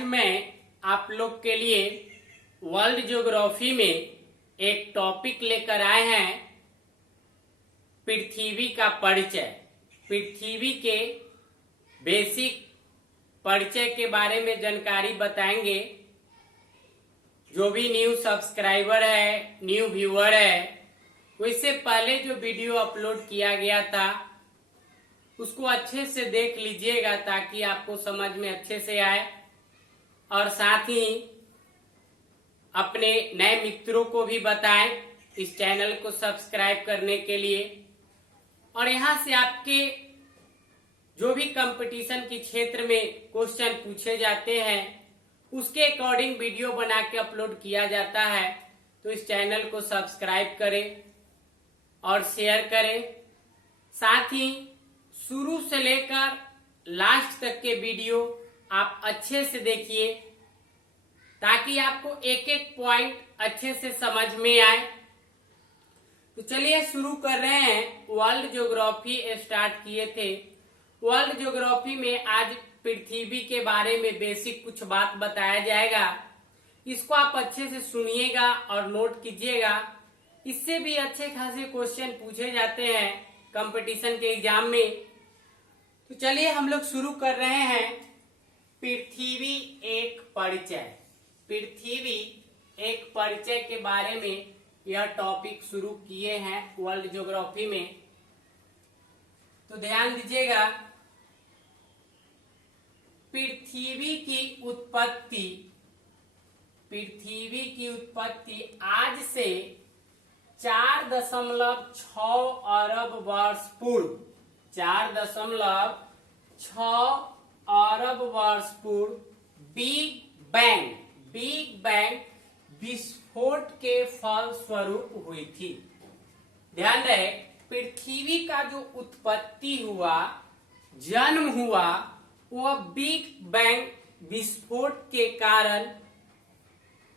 आज मैं आप लोग के लिए वर्ल्ड ज्योग्राफी में एक टॉपिक लेकर आए हैं, पृथ्वी का परिचय। पृथ्वी के बेसिक परिचय के बारे में जानकारी बताएंगे। जो भी न्यू सब्सक्राइबर है, न्यू व्यूअर है, उससे पहले जो वीडियो अपलोड किया गया था उसको अच्छे से देख लीजिएगा ताकि आपको समझ में अच्छे से आए, और साथ ही अपने नए मित्रों को भी बताएं इस चैनल को सब्सक्राइब करने के लिए। और यहाँ से आपके जो भी कंपटीशन के क्षेत्र में क्वेश्चन पूछे जाते हैं उसके अकॉर्डिंग वीडियो बना के अपलोड किया जाता है, तो इस चैनल को सब्सक्राइब करें और शेयर करें। साथ ही शुरू से लेकर लास्ट तक के वीडियो आप अच्छे से देखिए ताकि आपको एक एक पॉइंट अच्छे से समझ में आए। तो चलिए शुरू कर रहे हैं। वर्ल्ड ज्योग्राफी स्टार्ट किए थे। वर्ल्ड ज्योग्राफी में आज पृथ्वी के बारे में बेसिक कुछ बात बताया जाएगा। इसको आप अच्छे से सुनिएगा और नोट कीजिएगा। इससे भी अच्छे खासे क्वेश्चन पूछे जाते हैं कंपटीशन के एग्जाम में। तो चलिए हम लोग शुरू कर रहे हैं। पृथ्वी एक परिचय। पृथ्वी एक परिचय के बारे में यह टॉपिक शुरू किए हैं वर्ल्ड ज्योग्राफी में। तो ध्यान दीजिएगा, पृथ्वी की उत्पत्ति। पृथ्वी की उत्पत्ति आज से 4.6 अरब वर्ष पूर्व, 4.6 अरब वर्ष पूर्व बिग बैंग विस्फोट के फल स्वरूप हुई थी। ध्यान रहे, पृथ्वी का जो उत्पत्ति हुआ, जन्म हुआ, वह बिग बैंग विस्फोट के कारण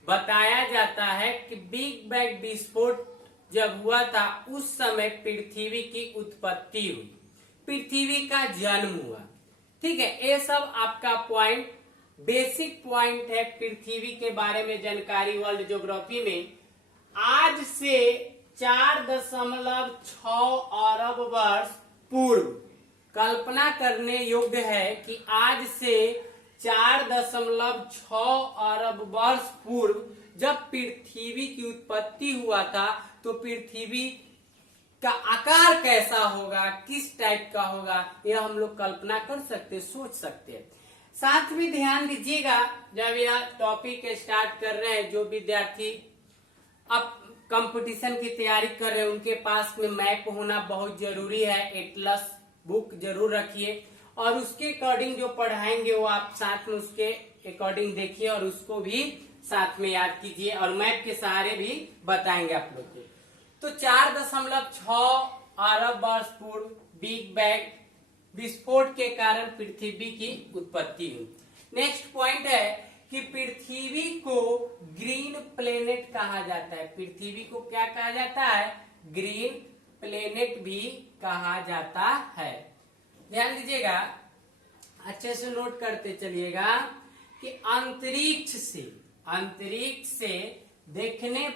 बताया जाता है कि बिग बैंग विस्फोट जब हुआ था उस समय पृथ्वी की उत्पत्ति हुई, पृथ्वी का जन्म हुआ। ठीक है, ये सब आपका पॉइंट, बेसिक पॉइंट है पृथ्वी के बारे में जानकारी वर्ल्ड ज्योग्राफी में। आज से 4.6 अरब वर्ष पूर्व कल्पना करने योग्य है कि आज से 4.6 अरब वर्ष पूर्व जब पृथ्वी की उत्पत्ति हुआ था तो पृथ्वी का आकार कैसा होगा, किस टाइप का होगा, यह हम लोग कल्पना कर सकते, सोच सकते हैं। साथ में ध्यान दीजिएगा, जब यह टॉपिक स्टार्ट कर रहे हैं, जो विद्यार्थी अब कंपटीशन की तैयारी कर रहे हैं उनके पास में मैप होना बहुत जरूरी है। एटलस बुक जरूर रखिए और उसके अकॉर्डिंग जो पढ़ाएंगे वो आप साथ में उसके अकॉर्डिंग देखिए और उसको भी साथ में याद कीजिए, और मैप के सहारे भी बताएंगे आप लोग को। तो 4.6 अरब वर्ष पूर्व बिग बैंग विस्फोट के कारण पृथ्वी की उत्पत्ति हुई। नेक्स्ट पॉइंट है कि पृथ्वी को ग्रीन प्लेनेट कहा जाता है। पृथ्वी को क्या कहा जाता है? ग्रीन प्लेनेट भी कहा जाता है। ध्यान दीजिएगा, अच्छे से नोट करते चलिएगा कि अंतरिक्ष से देखने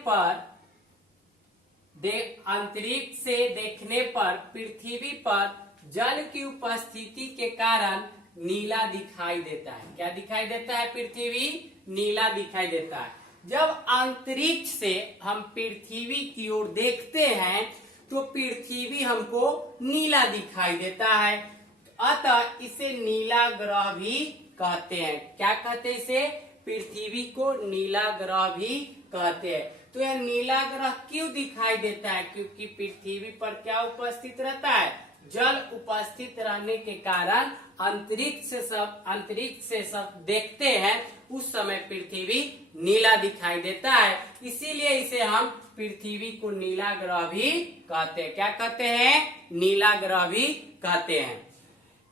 पर पृथ्वी पर जल की उपस्थिति के कारण नीला दिखाई देता है। क्या दिखाई देता है? पृथ्वी नीला दिखाई देता है। जब अंतरिक्ष से हम पृथ्वी की ओर देखते हैं तो पृथ्वी हमको नीला दिखाई देता है, अतः इसे नीला ग्रह भी कहते हैं। क्या कहते हैं इसे? पृथ्वी को नीला ग्रह भी कहते हैं। तो यह नीला ग्रह क्यों दिखाई देता है? क्योंकि पृथ्वी पर क्या उपस्थित रहता है? जल उपस्थित रहने के कारण अंतरिक्ष से सब देखते हैं, उस समय पृथ्वी नीला दिखाई देता है। इसीलिए इसे हम पृथ्वी को नीला ग्रह भी कहते हैं। क्या कहते हैं? नीला ग्रह भी कहते हैं।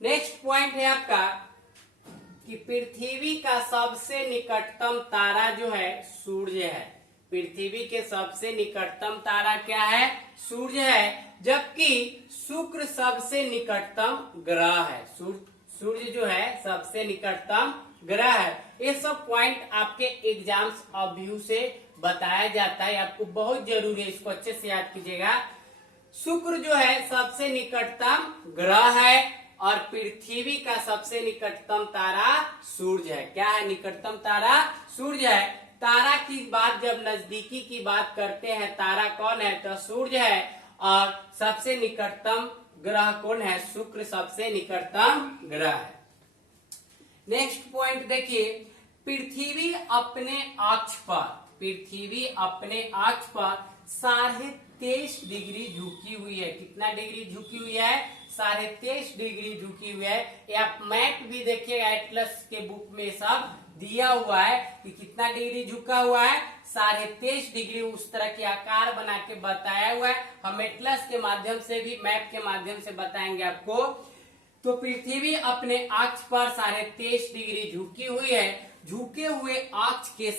नेक्स्ट पॉइंट है आपका कि पृथ्वी का सबसे निकटतम तारा जो है सूर्य है। पृथ्वी के सबसे निकटतम तारा क्या है? सूर्य है। जबकि शुक्र सबसे निकटतम ग्रह है। सूर्य जो है सबसे निकटतम ग्रह है। ये सब पॉइंट आपके एग्जाम्स ऑफ व्यू से बताया जाता है, आपको बहुत जरूरी है, इसको अच्छे से याद कीजिएगा। शुक्र जो है सबसे निकटतम ग्रह है और पृथ्वी का सबसे निकटतम तारा सूर्य है। क्या है? निकटतम तारा सूर्य है। तारा की बात जब नजदीकी की बात करते हैं, तारा कौन है? तो सूर्य है। और सबसे निकटतम ग्रह कौन है? शुक्र सबसे निकटतम ग्रह है। नेक्स्ट पॉइंट देखिए, पृथ्वी अपने अक्ष पर 23.5 डिग्री झुकी हुई है। कितना डिग्री झुकी हुई है? 23.5 डिग्री झुकी हुई है। ये आप मैप भी देखिएगा, एटलस के बुक में सब दिया हुआ है कि कितना डिग्री झुका हुआ है। 23.5 डिग्री उस तरह के आकार बना के बताया हुआ है। हम एटलस के माध्यम से भी, मैप के माध्यम से बताएंगे आपको। तो पृथ्वी अपने अक्ष पर 23.5 डिग्री झुकी हुई है। झुके हुए अक्ष के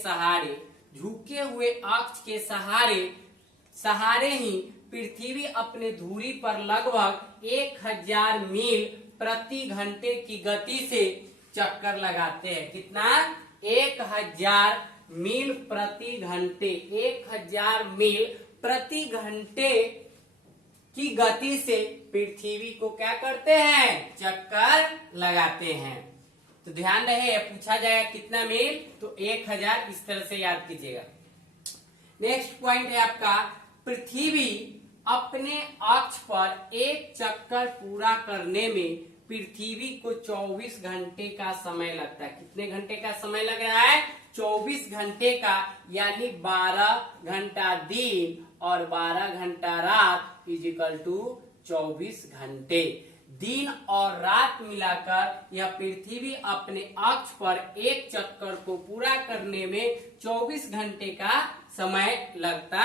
सहारे ही पृथ्वी अपने धुरी पर लगभग 1000 मील प्रति घंटे की गति से चक्कर लगाते हैं। कितना? 1000 मील प्रति घंटे, 1000 मील प्रति घंटे की गति से पृथ्वी को क्या करते हैं? चक्कर लगाते हैं। तो ध्यान रहे, पूछा जाएगा कितना मील, तो 1000, इस तरह से याद कीजिएगा। नेक्स्ट पॉइंट है आपका, पृथ्वी अपने अक्ष पर एक चक्कर पूरा करने में पृथ्वी को 24 घंटे का समय लगता है। कितने घंटे का समय लग रहा है? 24 घंटे का, यानी 12 घंटा दिन और 12 घंटा रात इजिकल टू 24 घंटे। दिन और रात मिलाकर यह पृथ्वी अपने अक्ष पर एक चक्कर को पूरा करने में 24 घंटे का समय लगता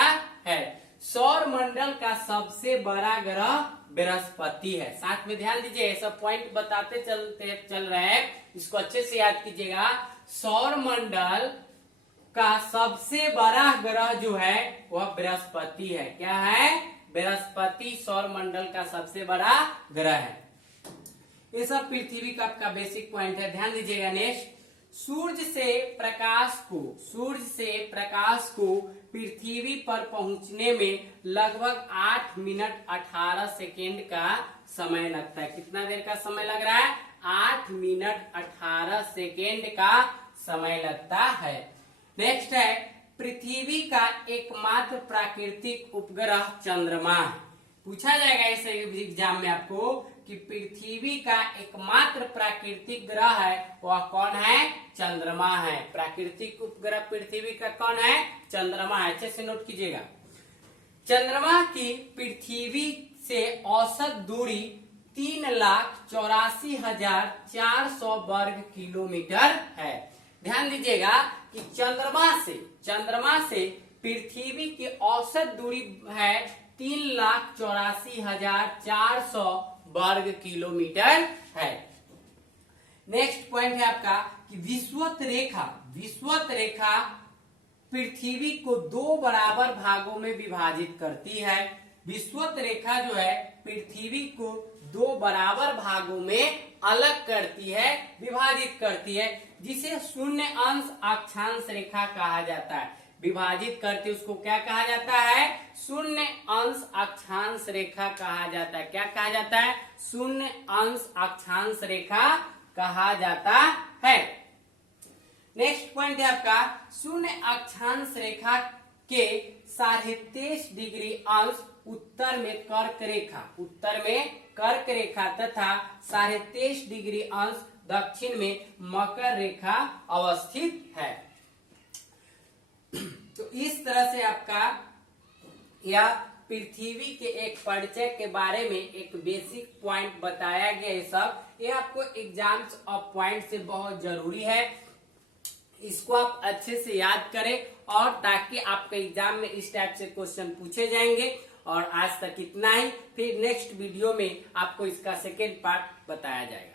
है। सौर मंडल का सबसे बड़ा ग्रह बृहस्पति है। साथ में ध्यान दीजिए, ये सब पॉइंट बताते चल रहे हैं, इसको अच्छे से याद कीजिएगा। सौर मंडल का सबसे बड़ा ग्रह जो है वह बृहस्पति है। क्या है? बृहस्पति सौर मंडल का सबसे बड़ा ग्रह है। ये सब पृथ्वी का आपका बेसिक पॉइंट है, ध्यान दीजिएगा। नेक्स्ट, सूर्य से प्रकाश को पृथ्वी पर पहुंचने में लगभग 8 मिनट 18 सेकेंड का समय लगता है। कितना देर का समय लग रहा है? 8 मिनट 18 सेकेंड का समय लगता है। नेक्स्ट है, पृथ्वी का एकमात्र प्राकृतिक उपग्रह चंद्रमा है। पूछा जाएगा इस एग्जाम में आपको कि पृथ्वी का एकमात्र प्राकृतिक ग्रह है वह कौन है? चंद्रमा है। प्राकृतिक उपग्रह पृथ्वी का कौन है? चंद्रमा है। अच्छे से नोट कीजिएगा। चंद्रमा की पृथ्वी से औसत दूरी 3,84,400 वर्ग किलोमीटर है। ध्यान दीजिएगा कि चंद्रमा से पृथ्वी की औसत दूरी है 3,84,400 वर्ग किलोमीटर है। नेक्स्ट पॉइंट है आपका कि विषुवत रेखा पृथ्वी को 2 बराबर भागों में विभाजित करती है। विषुवत रेखा जो है पृथ्वी को 2 बराबर भागों में अलग करती है, विभाजित करती है, जिसे शून्य अंश अक्षांश रेखा कहा जाता है। विभाजित करते उसको क्या कहा जाता है? शून्य अंश अक्षांश रेखा कहा जाता है। क्या कहा जाता है? शून्य अंश अक्षांश रेखा कहा जाता है। नेक्स्ट पॉइंट है आपका, शून्य अक्षांश रेखा के 23.5 डिग्री अंश उत्तर में कर्क रेखा तथा 23.5 डिग्री अंश दक्षिण में मकर रेखा अवस्थित है। तो इस तरह से आपका यह पृथ्वी के एक परिचय के बारे में एक बेसिक पॉइंट बताया गया है। सब ये आपको एग्जाम्स ऑफ पॉइंट से बहुत जरूरी है, इसको आप अच्छे से याद करें और ताकि आपके एग्जाम में इस टाइप से क्वेश्चन पूछे जाएंगे। और आज तक इतना ही, फिर नेक्स्ट वीडियो में आपको इसका सेकेंड पार्ट बताया जाएगा।